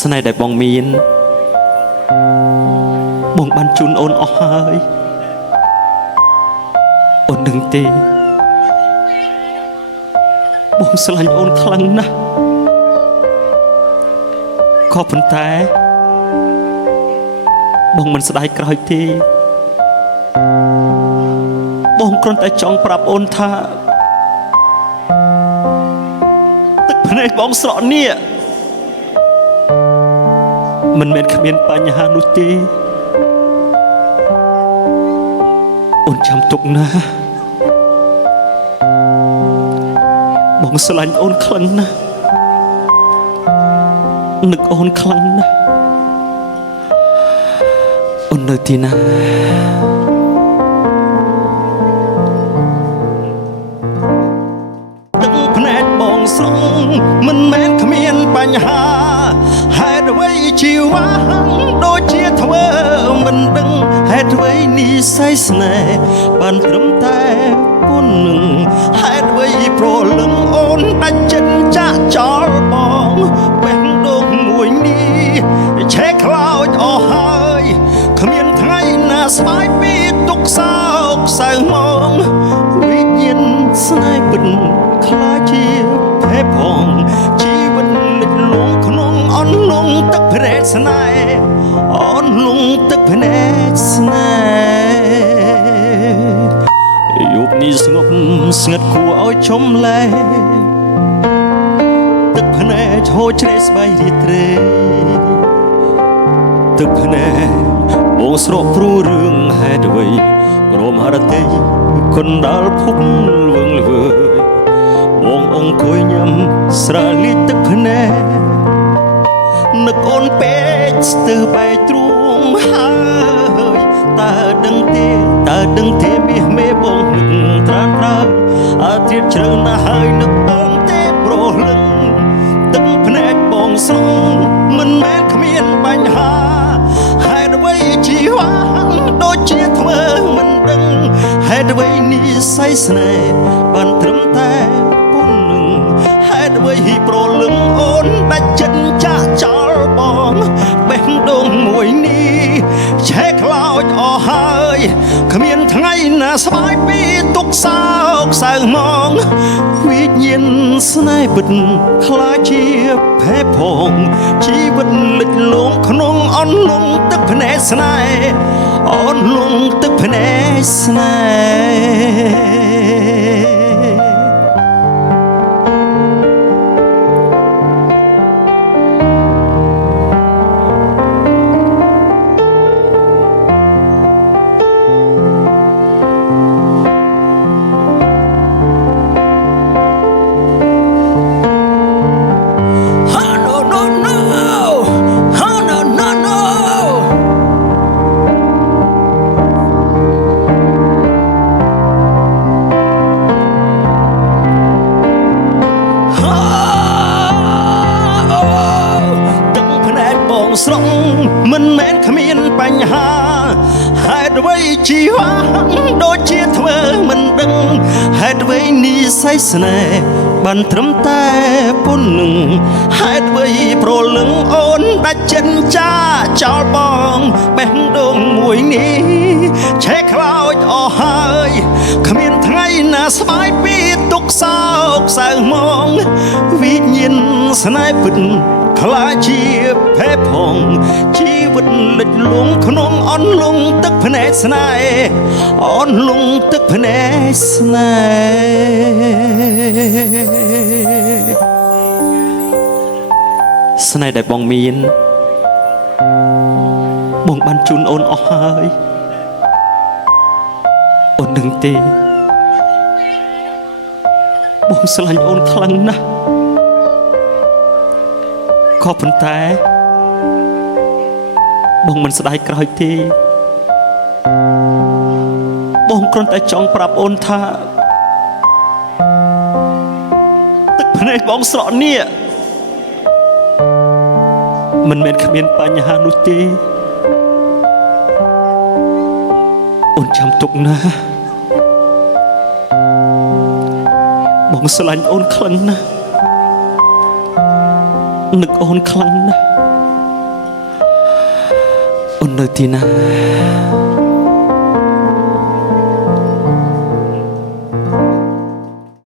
ស្នេហ៍ដែលបងមានបងបានជូនអូនអស់ហើយអូនដឹងទេបងស្រឡាញ់អូនខ្លាំងណាស់ក៏ប៉ុន្តែបងមិនស្ដាយក្រោយទេបងគ្រាន់តែចង់ប្រាប់អូនថាទឹកភ្នែកបងស្រក់នេះមិនមែនគ្មានបញ្ហានោះទេអូនចាំទុកណាបងស្រឡាញ់អូនខ្លាំងណាស់នឹកអូនខ្លាំងណាស់អូននៅទីណាទឹកភ្នែកបងស្រង់មិនមែនគ្មានបញ្ហាហេតុអ្វីជីវ៉ាដូចជាធ្វើមិនដឹងហេតុអ្វីនិស្ស័យស្នេហ៍បានត្រឹមតែពុននឹងហេតុអ្វីប្រលឹងអូនដាច់ចិត្តចាក់ចោលបងបេះដូងមួយនេះឆេះខ្លោចអស់ហើយគ្មានថ្ងៃណាស្បាយពីទុកសោកសៅមកវិញ្ញាណស្នេហ៍ពិតខ្លាចជាភេផងជីវិតលិចលង់ក្នុងអន់លង់ទឹកភ្នែកស្នេហ៍អន់លង់ទឹកភ្នែកស្នេហ៍យប់នេះស្ងប់ស្ងាត់គួរឲ្យឈំលែទឹកភ្នែកហូរជ្រេះស្បៃរីត្រេទឹកភ្នែកបងស្រកព្រួរឿងហេតុអ្វីព្រមហរតីគុនដល់ភពលវឹងល្វើយបងអង្គុយញ៉ាំស្រាលីទឹកភ្នែកនឹកអូនពេកស្ទើរបែកទ្រូងហើយតើដឹងទេមាសមេបងនឹកត្រានត្រើអាធៀបជ្រៅណាស់ហើយនឹកបងទេប្រលឹងទឹកភ្នែកបងស្រង់មិនមែនគ្មានបញ្ហាហេតុអ្វីជីវ៉ាដូចជាធ្វើមិនដឹងហេតុអ្វីនិស្ស័យស្នេហ៍បានត្រឹមតែពុននឹងហេតុអ្វីប្រលឹងអូនដាច់ចិត្តចាក់ចោលបងបេះដូងមួយនេះឆេះខ្លោចអស់ហើយគ្មានថ្ងៃណាស្បាយពីទុកសោកសៅមកវិញ្ញាណស្នេហ៍ពិតខ្លាចជាភេផងជីវិតលិចលង់ក្នុងអន់លង់ទឹកភ្នែកស្នេហ៍អន់លង់ទឹកភ្នែកស្នេហ៍ស្រង់មិនមែនគ្មានបញ្ហាហេតុអ្វីជីវ៉ាដូចជាធ្វើមិនដឹងហេតុអ្វីនិស្ស័យស្នេហ៍បានត្រឹមតែពុននឹងហេតុអ្វីប្រលឹងអូនដាច់ចិត្តចាចោលបងបេះដូងមួយនេះឆេះខ្លោចអស់ហើយគ្មានថ្ងៃណាស្បាយពីទុកសោកសៅមកវិញ្ញាណស្នេហ៍ពិតខ្លាចជាភេផងជីវិតលិចលង់ក្នុងអន់លង់ទឹកភ្នែកស្នេហ៍អន់លង់ទឹកភ្នែកស្នេហ៍ស្នេហ៍ដែលបងមានបងបានជូនអូនអស់ហើយអូនដឹងទេបងស្រឡាញ់អូនខ្លាំងណាស់ក៏ប៉ុន្តែបងមិនស្ដាយក្រោយទេបងគ្រាន់តែចង់ប្រាប់អូនថាទឹកភ្នែកបងស្រក់នេះមិនមែនគ្មានបញ្ហានោះទេអូនចាំទុកណាបងស្រឡាញ់អូនខ្លាំងណាស់នឹកអូនខ្លាំងណាស់ អូននៅទីណា